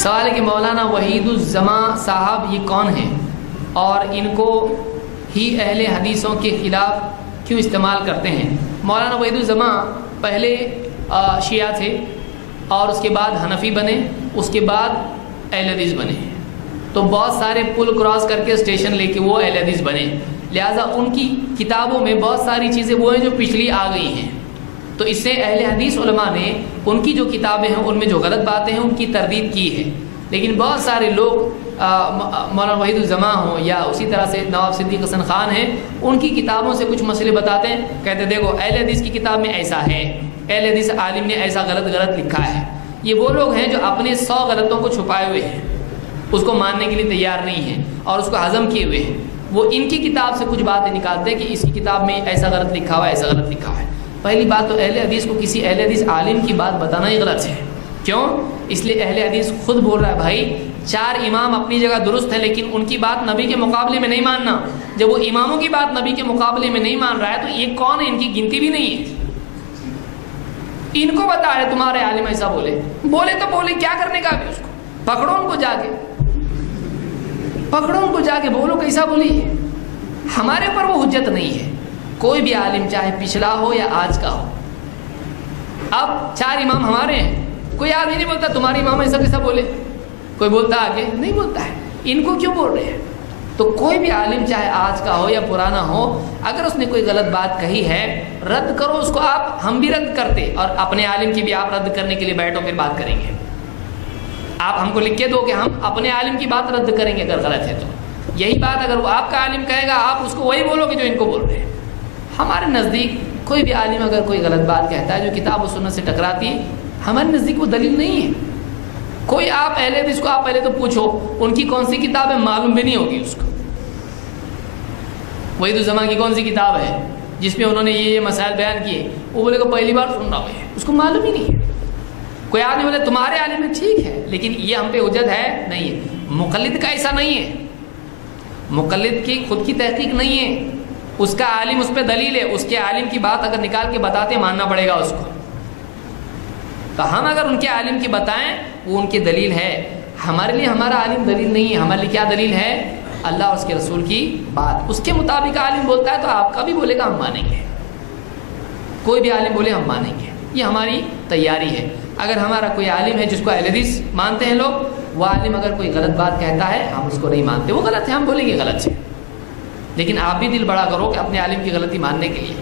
سوال ہے کہ مولانا وحید الزماں صاحب یہ کون ہیں اور ان کو ہی اہل حدیثوں کے خلاف کیوں استعمال کرتے ہیں؟ مولانا وحید الزماں پہلے شیعہ تھے اور اس کے بعد حنفی بنے، اس کے بعد اہل حدیث بنے، تو بہت سارے پل کراس کر کے اسٹیشن لے کے وہ اہل حدیث بنے، لہٰذا ان کی کتابوں میں بہت ساری چیزیں وہ ہیں جو پچھلی آ گئی ہیں، تو اس سے اہل حدیث علماء نے ان کی جو کتابیں ہیں ان میں جو غلط باتیں ہیں ان کی تردید کی ہے۔ لیکن بہت سارے لوگ مولانا وحید الزماں ہوں یا اسی طرح سے نواب صدیق حسن خان ہیں، ان کی کتابوں سے کچھ مسئلے بتاتے ہیں، کہتے دیکھو اہل حدیث کی کتاب میں ایسا ہے، اہل حدیث عالم نے ایسا غلط لکھا ہے۔ یہ وہ لوگ ہیں جو اپنے 100 غلطوں کو چھپائے ہوئے ہیں، اس کو ماننے کے لیے تیار نہیں ہیں اور اس کو ہضم کیے ہوئے ہیں۔ وہ ان کی کتاب سے کچھ باتیں نکالتے ہیں کہ اس کی کتاب میں ایسا غلط لکھا ہوا ہے، ایسا غلط لکھا ہے۔ پہلی بات تو اہل حدیث کو کسی اہل حدیث عالم کی بات بتانا ہی غلط ہے۔ کیوں؟ اس لیے اہل حدیث خود بول رہا ہے بھائی 4 امام اپنی جگہ درست ہے، لیکن ان کی بات نبی کے مقابلے میں نہیں ماننا۔ جب وہ اماموں کی بات نبی کے مقابلے میں نہیں مان رہا ہے تو یہ کون ہے؟ ان کی گنتی بھی نہیں ہے۔ ان کو بتا رہے تمہارے عالم ایسا بولے تو بولے، کیا کرنے کا؟ اس کو پکڑو، ان کو جا کے بولو کیسا بولی ہے۔ ہمارے اوپر وہ حجت نہیں ہے۔ کوئی بھی عالم چاہے پچھلا ہو یا آج کا ہو، اب 4 امام ہمارے ہیں، کوئی آدمی نہیں بولتا تمہاری امام ایسا کیسا بولے، کوئی بولتا آگے نہیں بولتا ہے، ان کو کیوں بول رہے ہیں؟ تو کوئی بھی عالم چاہے آج کا ہو یا پرانا ہو، اگر اس نے کوئی غلط بات کہی ہے رد کرو اس کو۔ ہم بھی رد کرتے اور اپنے عالم کی بھی آپ رد کرنے کے لیے بیٹھو، پھر بات کریں گے۔ آپ ہم کو لکھ کے دو کہ ہم اپنے عالم کی بات رد کریں گے اگر غلط ہے تو۔ یہی بات اگر وہ آپ کا عالم کہے گا آپ اس کو وہی بولو گے جو ان کو بول رہے ہیں۔ ہمارے نزدیک کوئی بھی عالم اگر کوئی غلط بات کہتا ہے جو کتاب و سنت سے ٹکراتی ہے، ہمارے نزدیک وہ دلیل نہیں ہے۔ کوئی آپ اہل حدیث کو آپ پہلے تو پوچھو ان کی کون سی کتاب ہے، معلوم بھی نہیں ہوگی اس کو۔ وحید الزماں کی کون سی کتاب ہے جس میں انہوں نے یہ مسائل بیان کیے؟ وہ بولے کہ پہلی بار سن رہا ہے، اس کو معلوم ہی نہیں ہے۔ کوئی آدمی بولے تمہارے عالم میں ٹھیک ہے لیکن یہ ہم پہ حجت ہے نہیں ہے۔ مقلد کا ایسا نہیں ہے، مقلد کی خود کی تحقیق نہیں ہے، اس کا عالم اس پہ دلیل ہے، اس کے عالم کی بات اگر نکال کے بتاتے ماننا پڑے گا اس کو۔ تو ہم اگر ان کے عالم کی بتائیں وہ ان کی دلیل ہے، ہمارے لیے ہمارا عالم دلیل نہیں ہے۔ ہمارے لیے کیا دلیل ہے؟ اللہ اور اس کے رسول کی بات، اس کے مطابق عالم بولتا ہے تو آپ کا بھی بولے گا ہم مانیں گے، کوئی بھی عالم بولے ہم مانیں گے، یہ ہماری تیاری ہے۔ اگر ہمارا کوئی عالم ہے جس کو اہل حدیث مانتے ہیں لوگ، وہ عالم اگر کوئی غلط بات کہتا ہے ہم اس کو نہیں مانتے، وہ غلط ہے، ہم بولیں گے غلط ہے، لیکن آپ بھی دل بڑا کرو کہ اپنے عالم کی غلطی ماننے کے لیے۔